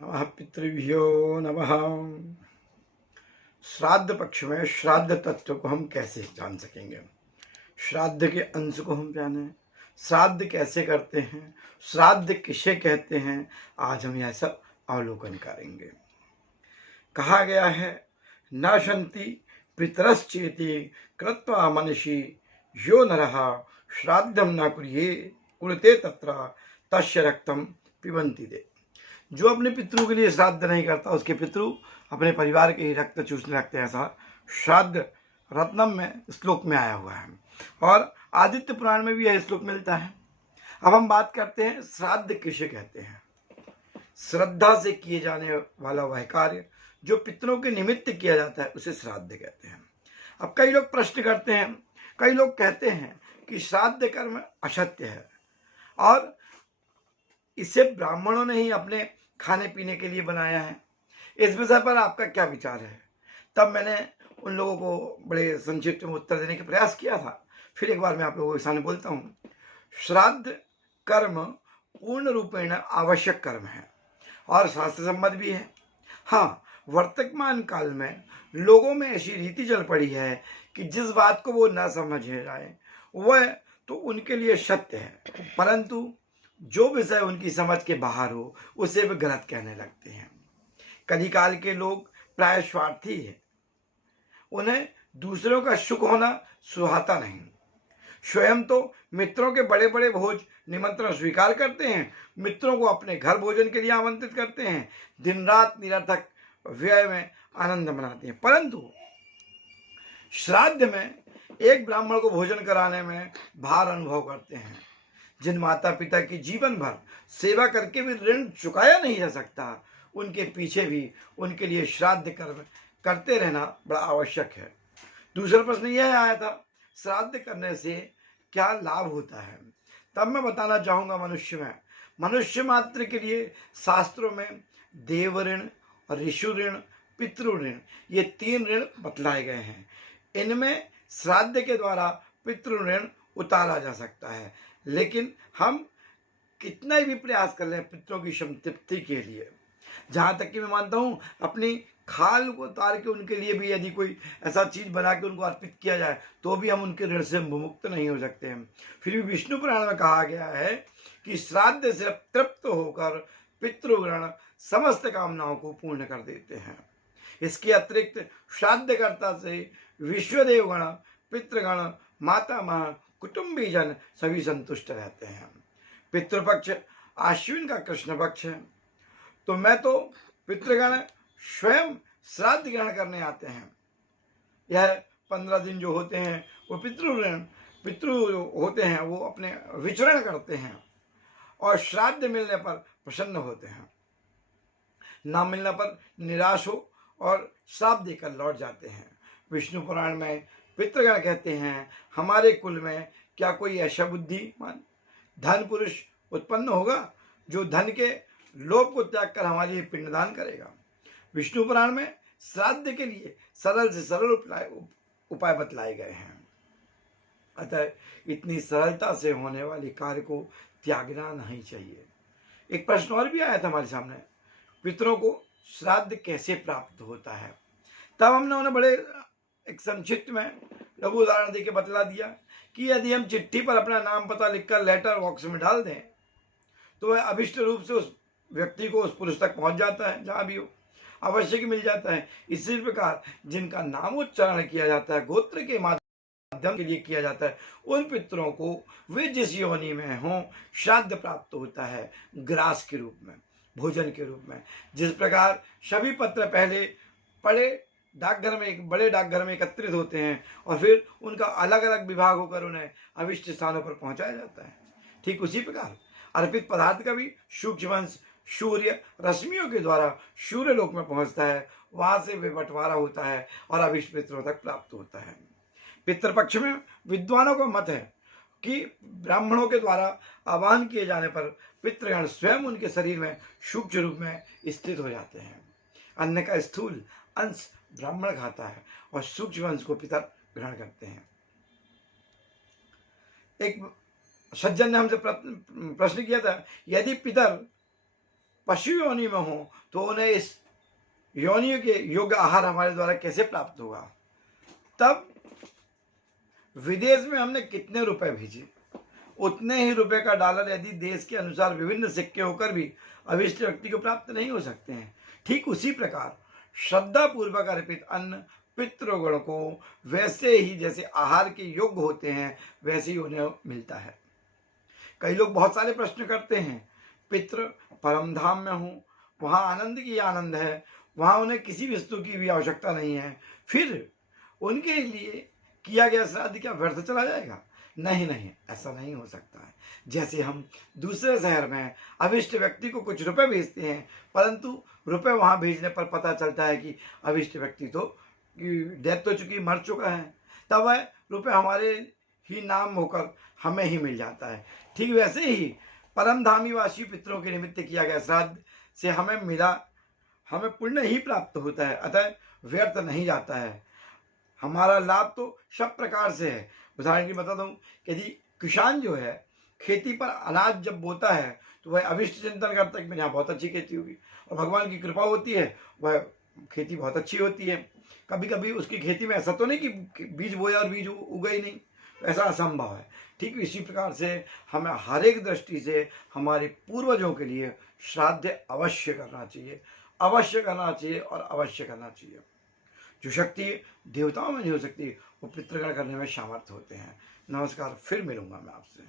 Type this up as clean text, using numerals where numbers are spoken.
नमः पितृभ्यो नमः। श्राद्ध पक्ष में श्राद्ध तत्व को हम कैसे जान सकेंगे, श्राद्ध के अंश को हम जाने, श्राद्ध कैसे करते हैं, श्राद्ध किसे कहते हैं, आज हम यह सब अवलोकन करेंगे। कहा गया है, न शन्ति पितरश्चेति कृत्वा मनसि यो नरः श्राद्धं न कुरुते तत्र तस्य रक्तं पिबन्ति ते। जो अपने पितरों के लिए श्राद्ध नहीं करता उसके पितृ अपने परिवार के ही रक्त चूसने लगते हैं, ऐसा श्राद्ध रत्नम में श्लोक में आया हुआ है और आदित्य पुराण में भी यह श्लोक मिलता है। अब हम बात करते हैं श्राद्ध किसे कहते हैं। श्रद्धा से किए जाने वाला वह कार्य जो पितरों के निमित्त किया जाता है उसे श्राद्ध कहते हैं। अब कई लोग प्रश्न करते हैं, कई लोग कहते हैं कि श्राद्ध कर्म असत्य है और इसे ब्राह्मणों ने ही अपने खाने पीने के लिए बनाया है। इस विषय पर आपका क्या विचार है? तब मैंने उन लोगों को बड़े संक्षिप्त में उत्तर देने का प्रयास किया था। फिर एक बार मैं आप लोगों के सामने बोलता हूँ। श्राद्ध कर्म पूर्ण रूपेण आवश्यक कर्म है और शास्त्र सम्मत भी है। हाँ, वर्तमान काल में लोगों में ऐसी रीति चल पड़ी है कि जिस बात को वो न समझ जाए वह तो उनके लिए सत्य है, परंतु जो विषय उनकी समझ के बाहर हो उसे वे गलत कहने लगते हैं। कलिकाल के लोग प्राय स्वार्थी हैं, उन्हें दूसरों का सुख होना सुहाता नहीं। स्वयं तो मित्रों के बड़े बड़े भोज निमंत्रण स्वीकार करते हैं, मित्रों को अपने घर भोजन के लिए आमंत्रित करते हैं, दिन रात निरर्थक व्यय में आनंद मनाते हैं, परंतु श्राद्ध में एक ब्राह्मण को भोजन कराने में भार अनुभव करते हैं। जिन माता पिता की जीवन भर सेवा करके भी ऋण चुकाया नहीं जा सकता, उनके पीछे भी उनके लिए श्राद्ध कर्म करते रहना बड़ा आवश्यक है। दूसरा प्रश्न यह आया था, श्राद्ध करने से क्या लाभ होता है? तब मैं बताना चाहूंगा, मनुष्य मात्र के लिए शास्त्रों में देव ऋण, ऋषु ऋण, पितृ ऋण, ये 3 ऋण बतलाए गए हैं। इनमें श्राद्ध के द्वारा पितृ ऋण उतारा जा सकता है, लेकिन हम कितना भी प्रयास कर लें पितरों की संतृप्ति के लिए, जहाँ तक कि मैं मानता हूँ अपनी खाल को उतार के उनके लिए भी यदि कोई ऐसा चीज बना के उनको अर्पित किया जाए तो भी हम उनके ऋण से मुक्त नहीं हो सकते हैं। फिर भी विष्णु पुराण में कहा गया है कि श्राद्ध से तृप्त होकर पितृगण समस्त कामनाओं को पूर्ण कर देते हैं। इसके अतिरिक्त श्राद्धकर्ता से विश्वदेवगण, पितृगण, माता माँ, कुटुंबी जन सभी संतुष्ट रहते हैं। पितृपक्ष आश्विन का कृष्ण पक्ष है, तो मैं तो पितृगण स्वयं श्राद्ध ग्रहण करने आते हैं। यह 15 दिन जो होते हैं वो पितृ होते हैं, वो अपने विचरण करते हैं और श्राद्ध मिलने पर प्रसन्न होते हैं, ना मिलने पर निराश हो और श्राप देकर लौट जाते हैं। विष्णु पुराण में पितृगण कहते हैं, हमारे कुल में क्या कोई ऐसा बुद्धिमान धन पुरुष उत्पन्न होगा जो धन के लोभ को त्याग कर हमारे लिए पिंडदान करेगा। विष्णु पुराण में श्राद्ध के लिए सरल से सरल उपाय बतलाए गए हैं, अतः इतनी सरलता से होने वाले कार्य को त्यागना नहीं चाहिए। एक प्रश्न और भी आया था हमारे सामने, पितरों को श्राद्ध कैसे प्राप्त होता है? तब हमने उन्हें बड़े एक संक्षिप्त में लघु उदाहरण देके बतला दिया कि यदि हम चिट्ठी पर अपना नाम पता लिखकर लेटर बॉक्स में डाल दें तो वह अभिष्ट रूप से उस व्यक्ति को उस पुरुष तक पहुंच जाता है, जहां भी हो अवश्य कि मिल जाता है। इसी प्रकार जिनका नाम उच्चारण किया जाता है, गोत्र के माध्यम के लिए किया जाता है, उन पितरों को वे जिस योनि में हों श्राद्ध प्राप्त होता है, ग्रास के रूप में, भोजन के रूप में। जिस प्रकार सभी पत्र पहले पड़े डाकघर में, एक बड़े डाकघर में एकत्रित होते हैं और फिर उनका अलग अलग विभाग होकर उन्हें अभिष्ट स्थानों पर पहुंचाया जाता है, ठीक उसी प्रकार अर्पित पदार्थ का भी सूक्ष्म अंश सूर्य रश्मियों के द्वारा सूर्य लोक में पहुंचता है, वहां से वे बंटवारा होता है और अभिष्ट पितरों तक प्राप्त होता है। पितृपक्ष में विद्वानों का मत है कि ब्राह्मणों के द्वारा आह्वान किए जाने पर पितृगण स्वयं उनके शरीर में सूक्ष्म रूप में स्थित हो जाते हैं। अन्न का स्थूल अंश ब्राह्मण खाता है और सूक्ष्म अंश को पितर ग्रहण करते हैं। एक सज्जन ने हमसे प्रश्न किया था, यदि पितर पशु योनि में हो तो उन्हें इस योनियों के योग्य आहार हमारे द्वारा कैसे प्राप्त होगा। तब विदेश में हमने कितने रुपए भेजे, उतने ही रुपए का डॉलर यदि देश के अनुसार विभिन्न सिक्के होकर भी अभिष्ट व्यक्ति को प्राप्त नहीं हो सकते हैं, ठीक उसी प्रकार श्रद्धा पूर्वक अर्पित अन्न पितृगण को वैसे ही जैसे आहार के योग्य होते हैं वैसे ही उन्हें मिलता है। कई लोग बहुत सारे प्रश्न करते हैं, पितृ परम धाम में हो, वहां आनंद की आनंद है, वहां उन्हें किसी वस्तु की भी आवश्यकता नहीं है, फिर उनके लिए किया गया श्राद्ध क्या व्यर्थ चला जाएगा? नहीं नहीं, ऐसा नहीं हो सकता है। जैसे हम दूसरे शहर में अभिष्ट व्यक्ति को कुछ रुपए भेजते हैं, परंतु रुपए वहां भेजने पर पता चलता है कि अभिष्ट व्यक्ति तो डेथ हो चुकी, मर चुका है, तब वह रुपए हमारे ही नाम होकर हमें ही मिल जाता है। ठीक वैसे ही परमधामी वासी पितरों के निमित्त किया गया श्राद्ध से हमें पुण्य ही प्राप्त होता है, अतः व्यर्थ नहीं जाता है। हमारा लाभ तो सब प्रकार से है। उदाहरण की बता दूं, यदि किसान जो है खेती पर अनाज जब बोता है तो वह अभिष्ट चिंतन करता है कि मेरे यहाँ बहुत अच्छी खेती होगी, और भगवान की कृपा होती है, वह खेती बहुत अच्छी होती है। कभी कभी उसकी खेती में ऐसा तो नहीं कि बीज बोया और बीज उगा ही नहीं, ऐसा असंभव है। ठीक इसी प्रकार से हमें हर एक दृष्टि से हमारे पूर्वजों के लिए श्राद्ध अवश्य करना चाहिए, अवश्य करना चाहिए और अवश्य करना चाहिए। जो शक्ति देवताओं में नहीं हो सकती वो पितृगण करने में सामर्थ्य होते हैं। नमस्कार, फिर मिलूंगा मैं आपसे।